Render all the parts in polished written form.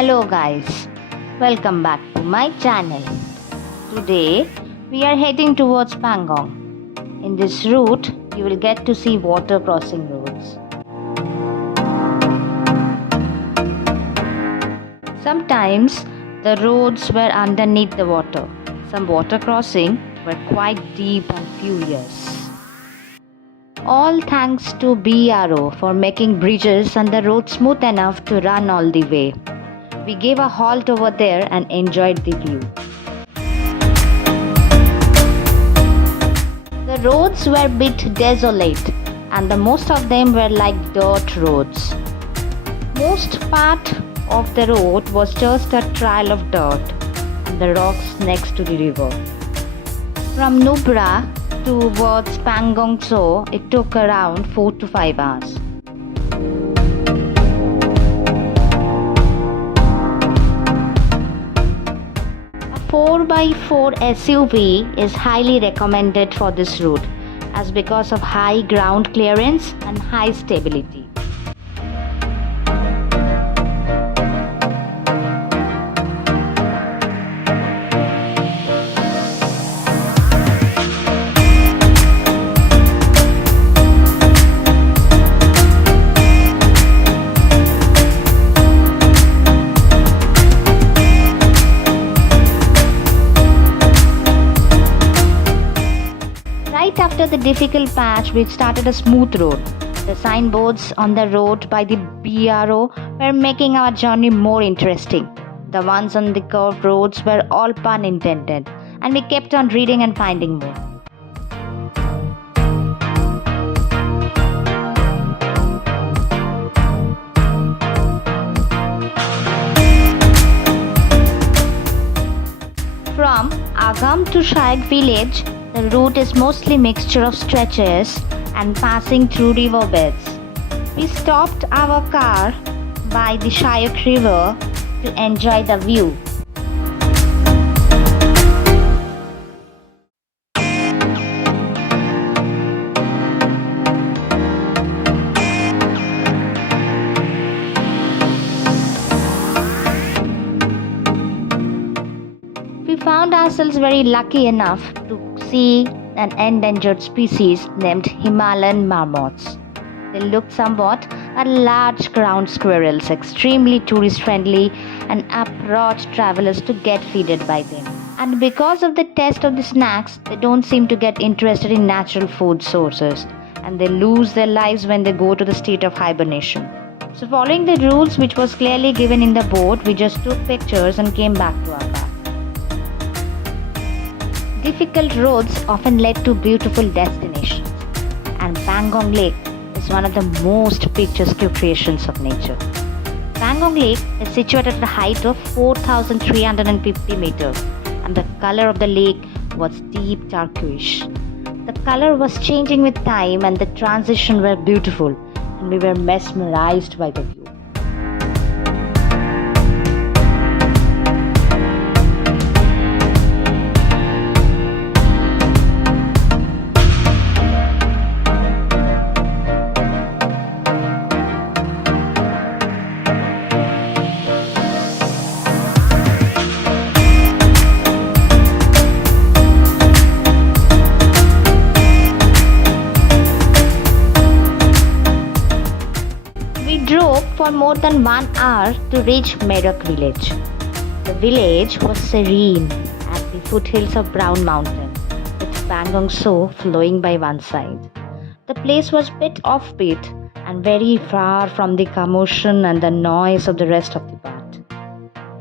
Hello guys, welcome back to my channel. Today we are heading towards Pangong. In this route you will get to see water crossing roads. Sometimes the roads were underneath the water. Some water crossing were quite deep and furious. All thanks to BRO for making bridges and the road smooth enough to run all the way. We gave a halt over there and enjoyed the view. The roads were a bit desolate and the most of them were like dirt roads. Most part of the road was just a trail of dirt and the rocks next to the river. From Nubra towards Pangong, it took around 4 to 5 hours. A 4x4 SUV is highly recommended for this route as because of high ground clearance and high stability. Right after the difficult patch, we started a smooth road. The signboards on the road by the BRO were making our journey more interesting. The ones on the curved roads were all pun intended, and we kept on reading and finding more. From Agam to Shayak village, the route is mostly mixture of stretches and passing through river beds. We stopped our car by the Shayak river to enjoy the view. We found ourselves very lucky enough to see an endangered species named Himalayan marmots. They looked somewhat like large ground squirrels, extremely tourist friendly and approach travelers to get feeded by them. And because of the taste of the snacks, they don't seem to get interested in natural food sources and they lose their lives when they go to the state of hibernation. So following the rules which was clearly given in the board, we just took pictures and came back to our car. Difficult roads often led to beautiful destinations, and Pangong Lake is one of the most picturesque creations of nature. Pangong Lake is situated at a height of 4,350 meters, and the color of the lake was deep turquoise. The color was changing with time, and the transition were beautiful, and we were mesmerized by the view. We drove for more than 1 hour to reach Merak village. The village was serene at the foothills of Brown Mountain, with Pangong flowing by one side. The place was a bit offbeat and very far from the commotion and the noise of the rest of the part.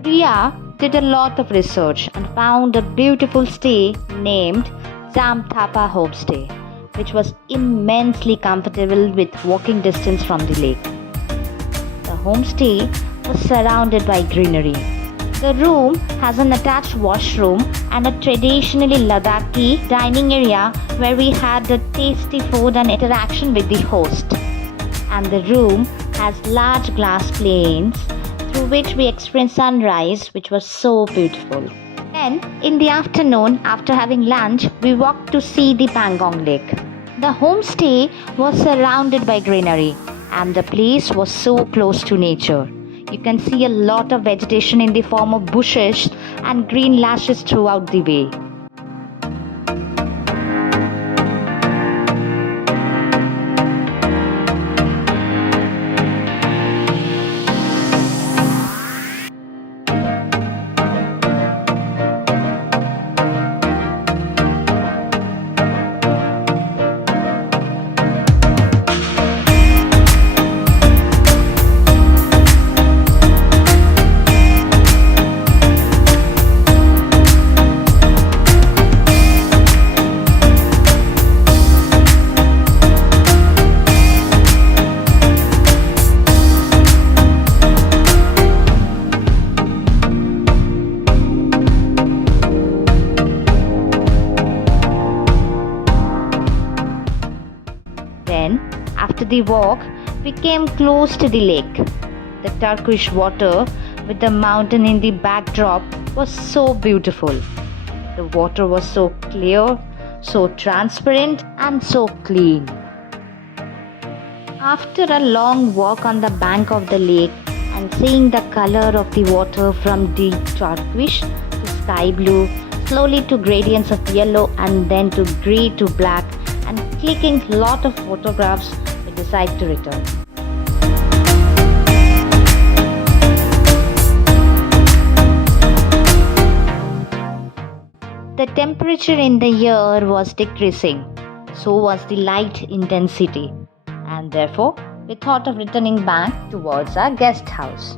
Ria did a lot of research and found a beautiful stay named Zamthapa Homestay, which was immensely comfortable with walking distance from the lake. The homestay was surrounded by greenery. The room has an attached washroom and a traditionally Ladakhi dining area where we had a tasty food and interaction with the host. And the room has large glass panes through which we experienced sunrise, which was so beautiful. Then, in the afternoon, after having lunch, we walked to see the Pangong Lake. The homestay was surrounded by greenery and the place was so close to nature. You can see a lot of vegetation in the form of bushes and green lashes throughout the way. Then, after the walk, we came close to the lake. The turquoise water with the mountain in the backdrop was so beautiful. The water was so clear, so transparent, and so clean. After a long walk on the bank of the lake and seeing the color of the water from deep turquoise to sky blue, slowly to gradients of yellow and then to grey to black, and clicking lot of photographs, we decide to return. The temperature in the year was decreasing, so was the light intensity, and therefore we thought of returning back towards our guest house.